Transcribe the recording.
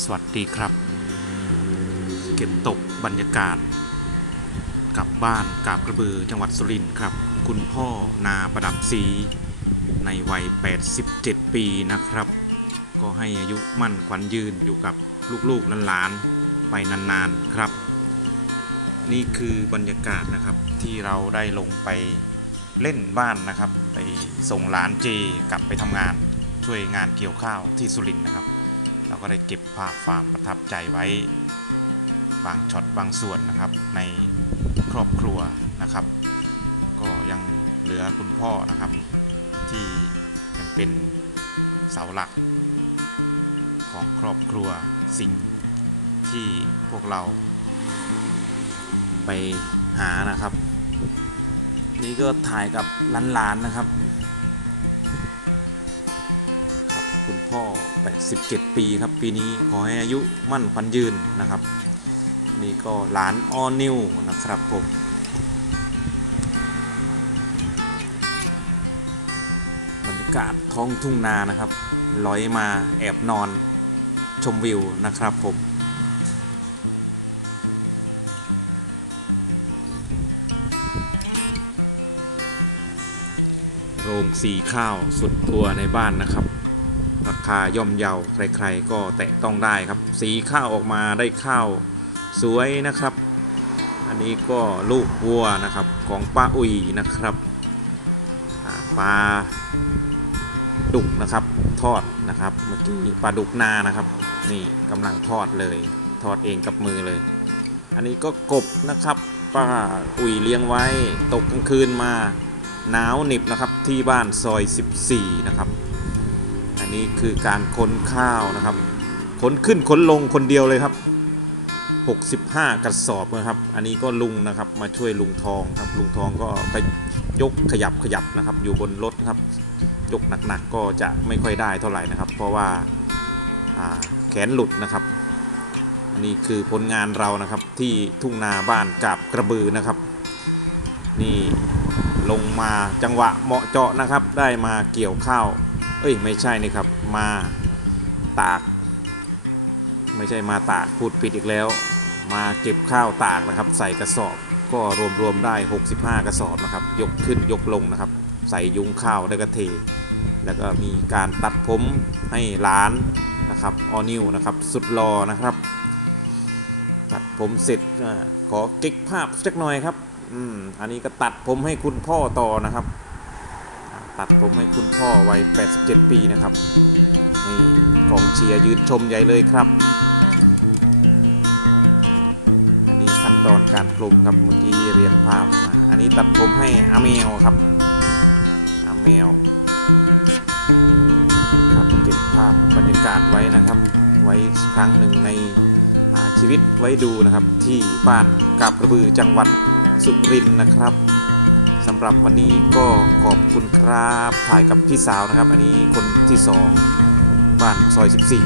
สวัสดีครับ เก็บตกบรรยากาศ กลับบ้านกาบกระบือจังหวัดสุรินทร์ครับ คุณพ่อนาประดับศรีในวัย 87 ปีนะครับ ก็ให้อายุมั่นขวัญยืนอยู่กับลูกๆหลานๆไปนานๆครับ นี่คือบรรยากาศนะครับที่เราได้ลงไปเล่นบ้านนะครับ ไปส่งหลานเจกลับไปทำงานช่วยงานเกี่ยวข้าวที่สุรินทร์นะครับ เราก็ได้เก็บภาพความประทับใจไว้บางช็อตบางส่วนนะครับในครอบครัวนะครับ ก็ยังเหลือคุณพ่อนะครับ ที่ยังเป็นเสาหลัก ของครอบครัวสิ่งที่พวกเราไปหานะครับ นี่ก็ถ่ายกับหลานๆนะครับ คุณพ่อ 87 ปีครับ ปีนี้ขอให้อายุมั่นขวัญยืนนะครับ นี่ก็หลานออนิวนะครับผมบรรยากาศท้องทุ่งนานะครับลอยมาแอบนอนชมวิวนะครับผมโรงสีข้าวสุดตัวในบ้านนะครับ ราคาย่อมเยาใครๆก็แตะต้องได้ครับ สีข้าวออกมาได้ข้าวสวยนะครับ อันนี้ก็ลูกวัวนะครับของป้าอุยนะครับปลาดุกนะครับทอดนะครับเมื่อกี้ปลาดุกนานะครับ นี่กำลังทอดเลย ทอดเองกับมือเลย อันนี้ก็กบนะครับป้าอุ๋ยเลี้ยงไว้ตกกลางคืนมาหนาวหนิบนะครับที่บ้านซอย 14 นะครับ นี้คือการค้นข้าวนะครับขนขึ้นขนลงคนเดียวเลยครับ 65 กระสอบนะครับ อันนี้ก็ลุงนะครับมาช่วยลุงทองครับ ลุงทองก็ไปยกขยับขยับนะครับ อยู่บนรถนะครับ ยกหนักๆก็จะไม่ค่อยได้เท่าไหร่นะครับ เพราะว่าอ่าแขนหลุดนะครับ อันนี้คือผลงานเรานะครับที่ทุ่งนาบ้านกาบกระบือนะครับ นี่ลงมาจังหวะเหมาะเจาะนะครับ ได้มาเกี่ยวข้าว เอ้ยไม่ใช่นี่ครับมาตาก ไม่ใช่มาตากพูดผิดอีกแล้ว มาเก็บข้าวตากนะครับ ใส่กระสอบก็รวมๆได้ 65 กระสอบนะครับ ยกขึ้นยกลงนะครับ ใส่ยุงข้าวแล้วก็เท แล้วก็มีการตัดผมให้หลานนะครับออนิวนะครับ สุดรอนะครับ ตัดผมเสร็จขอเก็กภาพสักหน่อยครับ อืมอันนี้ก็ตัดผมให้คุณพ่อต่อนะครับ ตัดผมให้คุณพ่อวัย 87 ปีนะครับ นี่กองเชียร์ยืนชมใหญ่เลยครับ อันนี้ขั้นตอนการปรุงครับเมื่อกี้เรียนภาพมาอันนี้ตัดผมให้อาเมลครับอาเมลครับเก็บภาพบรรยากาศไว้นะครับ ไว้ครั้งหนึ่งในชีวิตไว้ดูนะครับที่บ้านกาบกระบือจังหวัดสุรินทร์นะครับ สำหรับวันนี้ก็ขอบคุณครับถ่ายกับพี่สาวนะครับ อันนี้คนที่สองบ้านซอย 14